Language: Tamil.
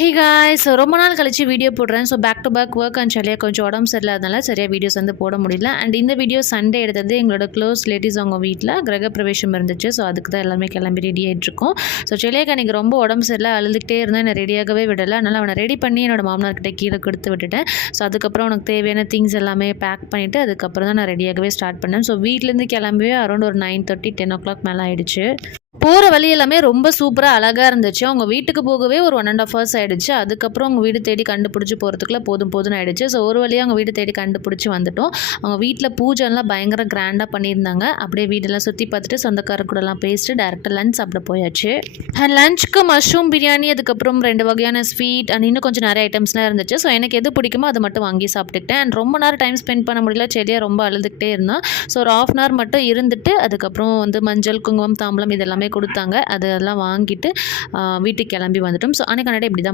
ஹே காய்ஸ், ரொம்ப நாள் கழிச்சு வீடியோ போடுறேன். So back to back work and சரியாக கொஞ்சம் உடம்பு சரியில்லாதனால சரியாக வீடியோஸ் வந்து போட முடியல. அண்ட் இந்த வீடியோ சண்டே எடுத்தது எங்களோட க்ளோஸ் ரிலேட்டிவ்ஸ் அவங்க வீட்டில் கிரகப்பிரவேசம் இருந்துச்சு. ஸோ அதுக்கு தான் எல்லாமே கிளம்பி ரெடி ஆகிட்ருக்கோம். ஸோ செல்லியாக்கு எனக்கு ரொம்ப உடம்பு சரியில்லை, அழுதுகிட்டே இருந்தேன், என்னை ரெடியாகவே விடலை. அதனால் அவனை ரெடி பண்ணி என்னோட மாமனார்கிட்ட கீழே கொடுத்து விட்டுட்டேன். ஸோ அதுக்கப்புறம் அவனுக்கு தேவையான திங்ஸ் எல்லாமே பேக் பண்ணிவிட்டு அதுக்கப்புறம் தான் நான் ரெடியாகவே ஸ்டார்ட் பண்ணேன். ஸோ வீட்டிலேருந்து கிளம்பியே அரௌண்ட் ஒரு 9:30 10 o'clock மேலே ஆகிடுச்சு. போகிற வழி எல்லாமே ரொம்ப சூப்பராக அழகாக இருந்துச்சு. அவங்க வீட்டுக்கு போகவே ஒரு 1.5 hours ஆகிடுச்சு. அதுக்கப்புறம் அவங்க வீடு தேடி கண்டுபிடிச்சி போகிறதுக்குள்ள போதும்னு ஆகிடுச்சு. ஸோ ஒரு வழியாக அவங்க வீடு தேடி கண்டுபிடிச்சி வந்துட்டோம். அவங்க வீட்டில் பூஜைலாம் பயங்கர கிராண்டாக பண்ணியிருந்தாங்க. அப்படியே வீடெல்லாம் சுற்றி பார்த்துட்டு சொந்தக்காரர் கூடலாம் பேசிட்டு டேரெக்டாக லஞ்ச் சாப்பிட போயாச்சு. அண்ட் லஞ்சுக்கு மஷ்ரூம் பிரியாணி, அதுக்கப்புறம் 2 வகையான ஸ்வீட் அண்ட் இன்னும் கொஞ்சம் நிறைய ஐட்டம்ஸ்லாம் இருந்துச்சு. ஸோ எனக்கு எது பிடிக்குமோ அதை மட்டும் வாங்கி சாப்பிட்டுக்கிட்டேன். அண்ட் ரொம்ப நேரம் டைம் ஸ்பெண்ட் பண்ண முடியல, செடியாக ரொம்ப அழுதுகிட்டே இருந்தான். ஸோ ஒரு 1/2 hour மட்டும் இருந்துட்டு அதுக்கப்புறம் வந்து மஞ்சள், குங்குமம், தாம்பலம் இதெல்லாம் கொடுத்தாங்க. அதெல்லாம் வாங்கிட்டு வீட்டுக்கு கிளம்பி வந்துட்டோம். ஸோ அன்றைக்கான இப்படி தான்